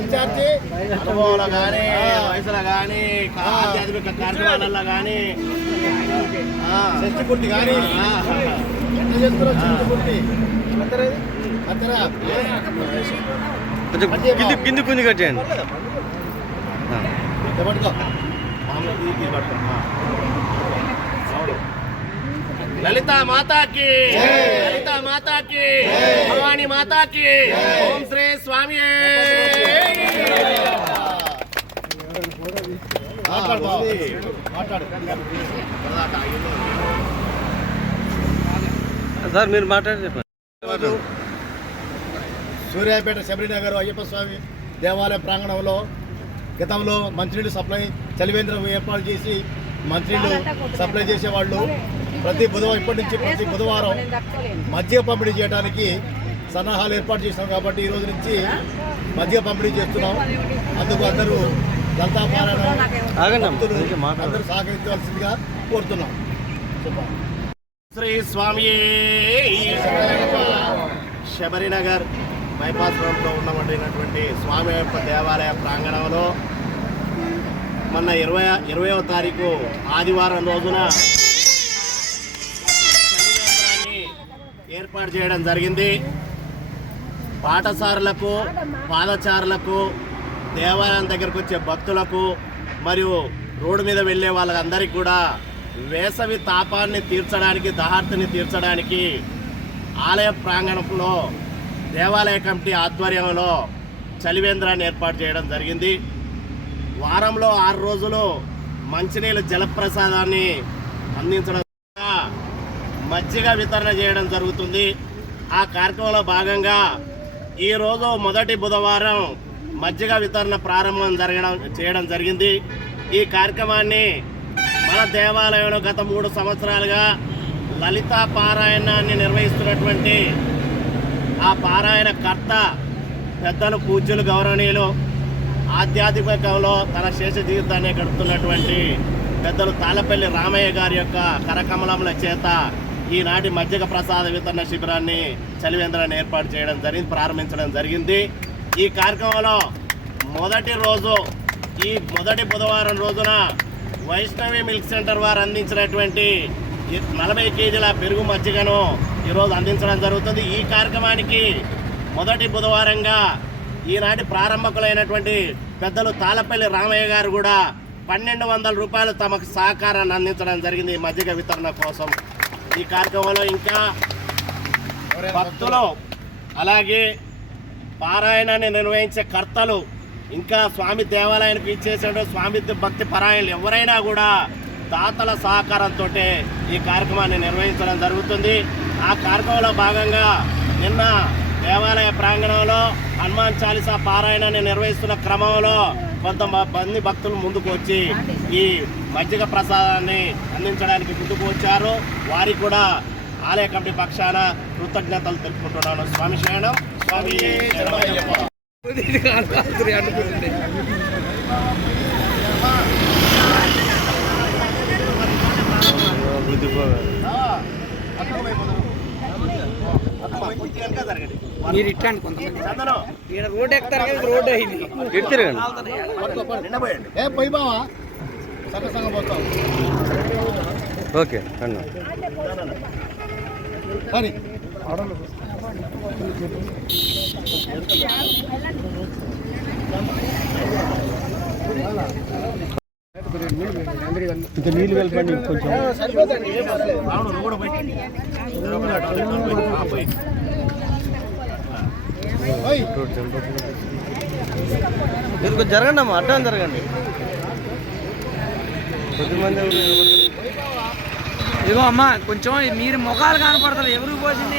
Incharge. అనుభవంలో కానీ వయసులో కానీ ఆధ్యాత్మిక కార్యక్రమాలలో కానీ షష్టి పుట్టి కానీ ఎట్లా చేస్తున్నావు చెట్టు పుట్టి కొంచెం కింది కింది పట్టుకో. లలిత మాతాకి. లలిత మాతాకి. భవాని మాతాకి. ఓం శ్రీ స్వామి మాట్లాడు సార్ మీరు మాట్లాడి సూర్యాపేట శబరినగర్ అయ్యప్ప స్వామి దేవాలయ ప్రాంగణంలో గతంలో మంచినీళ్ళు సప్లై చలివేంద్రం ఏర్పాటు చేసి మంచినీళ్ళు సప్లై చేసేవాళ్ళు ప్రతి బుధవారం ఇప్పటి నుంచి ప్రతి బుధవారం మద్య పంపిణీ చేయడానికి సన్నాహాలు ఏర్పాటు చేసినాం కాబట్టి ఈ రోజు నుంచి మద్య పంపిణీ చేస్తున్నాం. అందుకు అందరూ లలితా పారాయణ. అందరూ సహకరించవలసిందిగా కోరుతున్నాం. శ్రీ స్వామి శబరినగర్ బైపాస్ రోడ్లో ఉన్నటువంటి స్వామి అయ్యప్ప దేవాలయ ప్రాంగణంలో మొన్న ఇరవై ఇరవయవ తారీఖు ఆదివారం రోజున ఏర్పాటు చేయడం జరిగింది. పాఠశాలలకు పాదచారులకు దేవాలయం దగ్గరకు వచ్చే భక్తులకు మరియు రోడ్డు మీద వెళ్ళే వాళ్ళందరికీ కూడా వేసవి తాపాన్ని తీర్చడానికి దహార్తిని తీర్చడానికి ఆలయ ప్రాంగణంలో దేవాలయ కమిటీ ఆధ్వర్యంలో చలివేంద్రాన్ని ఏర్పాటు చేయడం జరిగింది. వారంలో ఆరు రోజులు మంచినీళ్ళ జలప్రసాదాన్ని అందించడం మజ్జిగ వితరణ చేయడం జరుగుతుంది. ఆ కార్యక్రమంలో భాగంగా ఈరోజు మొదటి బుధవారం మజ్జిగ వితరణ ప్రారంభం జరగడం చేయడం జరిగింది. ఈ కార్యక్రమాన్ని మన దేవాలయంలో గత మూడు సంవత్సరాలుగా లలిత పారాయణాన్ని నిర్వహిస్తున్నటువంటి ఆ పారాయణ కర్త పెద్దలు పూజ్యులు గౌరవనీయులు ఆధ్యాత్మికంలో తన శేష జీవితాన్ని గడుపుతున్నటువంటి పెద్దలు తాళపల్లి రామయ్య గారి యొక్క కరకమలముల చేత ఈనాటి మజ్జిగ ప్రసాద వితరణ శిబిరాన్ని చలివేంద్రాన్ని ఏర్పాటు చేయడం జరిగింది ప్రారంభించడం జరిగింది. ఈ కార్యక్రమంలో మొదటి రోజు ఈ మొదటి బుధవారం రోజున వైష్ణవి మిల్క్ సెంటర్ వారు అందించినటువంటి నలభై కేజీల పెరుగు మజ్జిగను ఈరోజు అందించడం జరుగుతుంది. ఈ కార్యక్రమానికి మొదటి బుధవారంగా ఈనాటి ప్రారంభకులైనటువంటి పెద్దలు తాళపల్లి రామయ్య గారు కూడా పన్నెండు వందల రూపాయలు తమకు సహకారాన్ని అందించడం జరిగింది ఈ మజ్జిగ వితరణ కోసం. ఈ కార్యక్రమంలో ఇంకా భక్తులు అలాగే పారాయణాన్ని నిర్వహించే కర్తలు ఇంకా స్వామి దేవాలయానికి ఇచ్చేసే స్వామి భక్తి పరాయణలు ఎవరైనా కూడా దాతల సహకారంతో ఈ కార్యక్రమాన్ని నిర్వహించడం జరుగుతుంది. ఆ కార్యక్రమంలో భాగంగా నిన్న దేవాలయ ప్రాంగణంలో హనుమాన్ చాలీసా పారాయణాన్ని నిర్వహిస్తున్న క్రమంలో కొంతమంది భక్తులు ముందుకు వచ్చి ఈ మజ్జిగ ప్రసాదాన్ని అందించడానికి ముందుకు వచ్చారు వారికి కూడా ఆలయ కమిటీ పక్షాన కృతజ్ఞతలు తెలుపుకుంటున్నాను స్వామి శరణం స్వామి శరణమయ్యప్ప. మీరు ఇట్టండి కొంతమంది చందనం, ఈడ రోడ్ ఎక్కుతారు కదా రోడ్ అయింది ఇటు తిరగండి నిన్న పోయండి. ఏ పోయి బావా సంగ సంగ పోతావు ఓకే అన్నా మరి ఇంకా నీళ్ళు వెళ్ళండి కొంచెం అవును, నువ్వు కూడా కొంచెం జరగండి అమ్మా అడ్డం జరగండి. కొద్దిమంది ఇదిగో అమ్మా కొంచెం మీరు ముఖాలు కనపడతారు ఎవరికి పోసింది?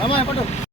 రామా, పట్టు.